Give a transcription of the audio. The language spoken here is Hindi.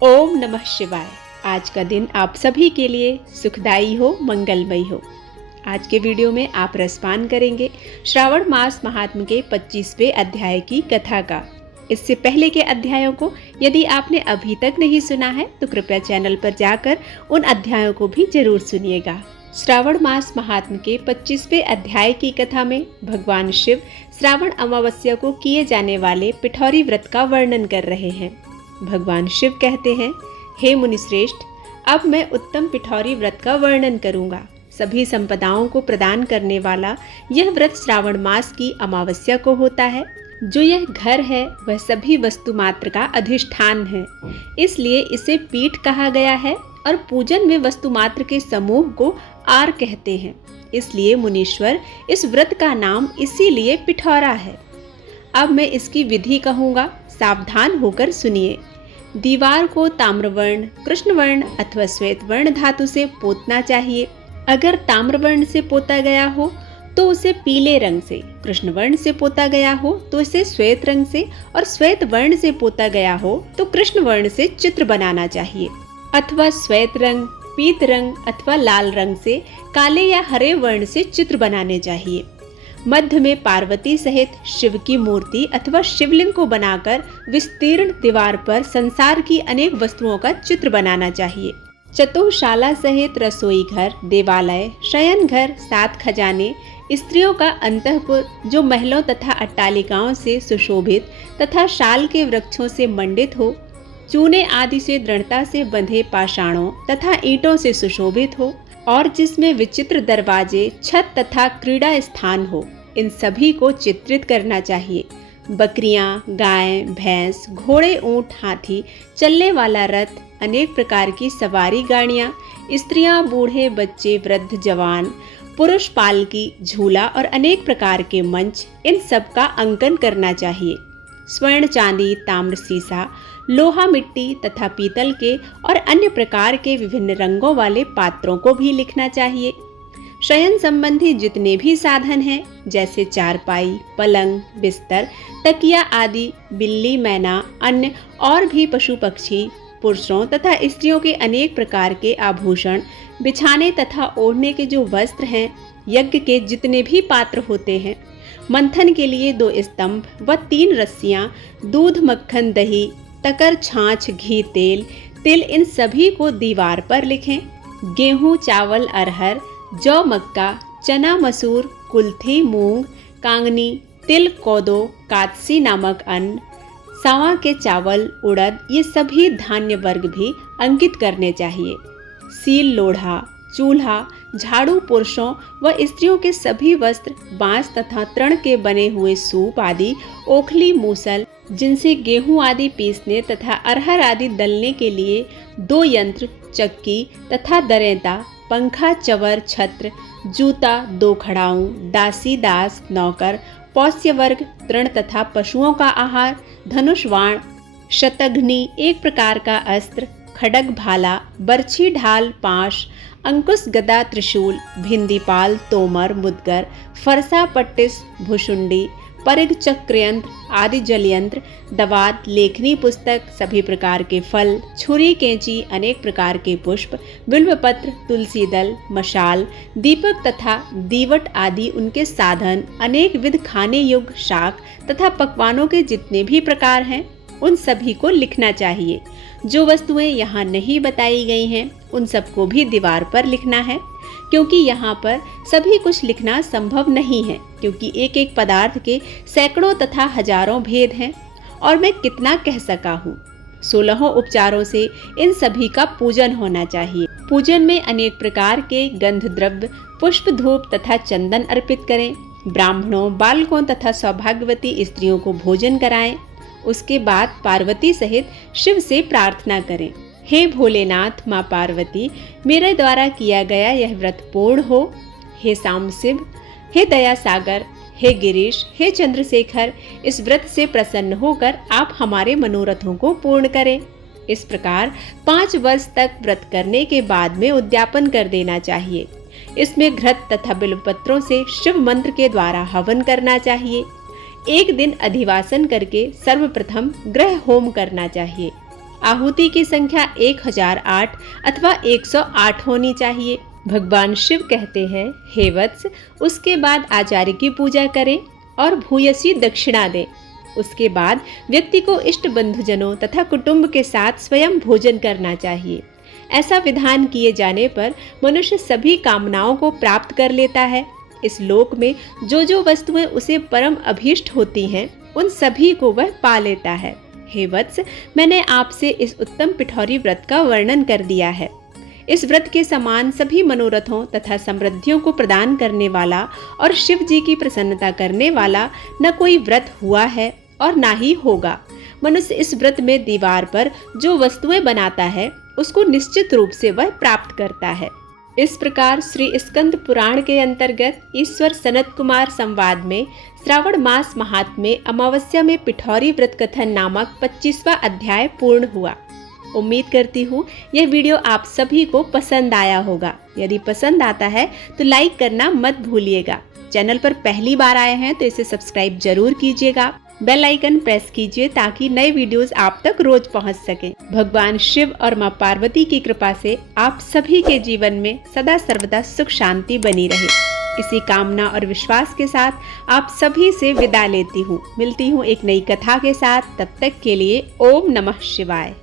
ओम नमः शिवाय। आज का दिन आप सभी के लिए सुखदायी हो, मंगलमय हो। आज के वीडियो में आप रसपान करेंगे श्रावण मास महात्म्य के 25वें अध्याय की कथा का। इससे पहले के अध्यायों को यदि आपने अभी तक नहीं सुना है तो कृपया चैनल पर जाकर उन अध्यायों को भी जरूर सुनिएगा। श्रावण मास महात्म्य के 25वें अध्याय की कथा में भगवान शिव श्रावण अमावस्या को किए जाने वाले पिठौरी व्रत का वर्णन कर रहे हैं। भगवान शिव कहते हैं, हे मुनिश्रेष्ठ, अब मैं उत्तम पिठौरी व्रत का वर्णन करूंगा। सभी संपदाओं को प्रदान करने वाला यह व्रत श्रावण मास की अमावस्या को होता है। जो यह घर है वह सभी वस्तु मात्र का अधिष्ठान है, इसलिए इसे पीठ कहा गया है और पूजन में वस्तु मात्र के समूह को आर कहते हैं। इसलिए मुनीश्वर इस व्रत का नाम इसीलिए पिठौरा है। अब मैं इसकी विधि कहूँगा, सावधान होकर सुनिए। दीवार को ताम्रवर्ण, कृष्णवर्ण अथवा श्वेत वर्ण धातु से पोतना चाहिए। अगर ताम्रवर्ण से पोता गया हो तो उसे पीले रंग से, कृष्णवर्ण से पोता गया हो तो इसे श्वेत रंग से, और श्वेत वर्ण से पोता गया हो तो कृष्ण वर्ण से चित्र बनाना चाहिए। अथवा श्वेत रंग, पीत रंग अथवा लाल रंग से, काले या हरे वर्ण से चित्र बनाने चाहिए। मध्य में पार्वती सहित शिव की मूर्ति अथवा शिवलिंग को बनाकर विस्तीर्ण दीवार पर संसार की अनेक वस्तुओं का चित्र बनाना चाहिए। चतुशाला सहित रसोई घर, देवालय, शयन घर, 7 खजाने, स्त्रियों का अंतःपुर जो महलों तथा अट्टालिकाओं से सुशोभित तथा शाल के वृक्षों से मंडित हो, चूने आदि से दृढ़ता से बंधे पाषाणों तथा ईंटों से सुशोभित हो, और जिसमें विचित्र दरवाजे, छत तथा क्रीड़ा स्थान हो, इन सभी को चित्रित करना चाहिए। बकरियां, गाय, भैंस, घोड़े, ऊंट, हाथी, चलने वाला रथ, अनेक प्रकार की सवारी गाड़ियां, स्त्रियां, बूढ़े, बच्चे, वृद्ध, जवान, पुरुष, पालकी, झूला और अनेक प्रकार के मंच, इन सब का अंकन करना चाहिए। स्वर्ण, चांदी, ताम्र, सीसा, लोहा, मिट्टी तथा पीतल के और अन्य प्रकार के विभिन्न रंगों वाले पात्रों को भी लिखना चाहिए। शयन संबंधी जितने भी साधन हैं, जैसे चारपाई, पलंग, बिस्तर, तकिया आदि, बिल्ली, मैना, अन्य और भी पशु पक्षी, पुरुषों तथा स्त्रियों के अनेक प्रकार के आभूषण, बिछाने तथा ओढ़ने के जो वस्त्र हैं, यज्ञ के जितने भी पात्र होते हैं, मंथन के लिए 2 स्तंभ व 3 रस्सियां, दूध, मक्खन, दही, तकर, छाछ, घी, तेल, तिल, इन सभी को दीवार पर लिखें। गेहूं, चावल, अरहर, जौ, मक्का, चना, मसूर, कुल्थी, मूंग, कांगनी, तिल, कोदो, कात्सी नामक अन्न, सावा के चावल, उड़द, ये सभी धान्य वर्ग भी अंकित करने चाहिए। सील, लोढ़ा, चूल्हा, झाड़ू, पुरुषों व स्त्रियों के सभी वस्त्र, बांस तथा तृण के बने हुए सूप आदि, ओखली, मूसल, जिनसे गेहूं आदि पीसने तथा अरहर आदि दलने के लिए 2 यंत्र, चक्की तथा दरेंता, पंखा, चवर, छत्र, जूता, 2 खड़ाऊं, दासी, दास, नौकर, पौष्य वर्ग, तृण तथा पशुओं का आहार, धनुष, बाण, शतघ्नी, एक प्रकार का अस्त्र, खड्ग, भाला, बर्छी, ढाल, पाश, अंकुश, गदा, त्रिशूल, भिंदीपाल, तोमर, मुदगर, फरसा, पट्टिस, भुशुंडी, परिघ, चक्रयंत्र आदि जलयंत्र, दवात, लेखनी, पुस्तक, सभी प्रकार के फल, छुरी, कैंची, अनेक प्रकार के पुष्प, बिल्वपत्र, तुलसी दल, मशाल, दीपक तथा दीवट आदि उनके साधन, अनेक विध खाने योग्य शाक तथा पकवानों के जितने भी प्रकार हैं, उन सभी को लिखना चाहिए। जो वस्तुएं यहाँ नहीं बताई गई हैं, उन सबको भी दीवार पर लिखना है, क्योंकि यहाँ पर सभी कुछ लिखना संभव नहीं है, क्योंकि एक एक पदार्थ के सैकड़ों तथा हजारों भेद हैं। और मैं कितना कह सका हूँ, 16 उपचारों से इन सभी का पूजन होना चाहिए। पूजन में अनेक प्रकार के गंध द्रव्य, पुष्प, धूप तथा चंदन अर्पित करें। ब्राह्मणों, बालकों तथा सौभाग्यवती स्त्रियों को भोजन कराएं। उसके बाद पार्वती सहित शिव से प्रार्थना करें, हे भोलेनाथ, माँ पार्वती, मेरे द्वारा किया गया यह व्रत पूर्ण हो। हे सांबशिव, हे दया सागर, हे गिरीश, हे चंद्रशेखर, इस व्रत से प्रसन्न होकर आप हमारे मनोरथों को पूर्ण करें। इस प्रकार 5 वर्ष तक व्रत करने के बाद में उद्यापन कर देना चाहिए। इसमें घृत तथा बिल्वपत्रों से शिव मंत्र के द्वारा हवन करना चाहिए। एक दिन अधिवासन करके सर्वप्रथम ग्रह होम करना चाहिए। आहुति की संख्या 1008 अथवा 108 होनी चाहिए। भगवान शिव कहते हैं, हे वत्स, उसके बाद आचार्य की पूजा करें और भूयसी दक्षिणा दें। उसके बाद व्यक्ति को इष्ट बंधुजनों तथा कुटुंब के साथ स्वयं भोजन करना चाहिए। ऐसा विधान किए जाने पर मनुष्य सभी कामनाओं को प्राप्त कर लेता है। इस लोक में जो जो वस्तुएं उसे परम अभीष्ट होती हैं, उन सभी को वह पा लेता है। हे वत्स, मैंने आपसे इस उत्तम पिठौरी व्रत का वर्णन कर दिया है। इस व्रत के समान सभी मनोरथों तथा समृद्धियों को प्रदान करने वाला और शिव जी की प्रसन्नता करने वाला न कोई व्रत हुआ है और ना ही होगा। मनुष्य इस व्रत में दीवार पर जो वस्तुएं बनाता है, उसको निश्चित रूप से वह प्राप्त करता है। इस प्रकार श्री स्कंद पुराण के अंतर्गत ईश्वर सनत कुमार संवाद में श्रावण मास महात्म्य अमावस्या में पिठौरी व्रत कथन नामक 25वां अध्याय पूर्ण हुआ। उम्मीद करती हूँ यह वीडियो आप सभी को पसंद आया होगा। यदि पसंद आता है तो लाइक करना मत भूलिएगा। चैनल पर पहली बार आए हैं तो इसे सब्सक्राइब जरूर कीजिएगा। बेल आइकन प्रेस कीजिए ताकि नए वीडियोस आप तक रोज पहुंच सके। भगवान शिव और मां पार्वती की कृपा से आप सभी के जीवन में सदा सर्वदा सुख शांति बनी रहे। इसी कामना और विश्वास के साथ आप सभी से विदा लेती हूँ। मिलती हूँ एक नई कथा के साथ। तब तक के लिए ओम नमः शिवाय।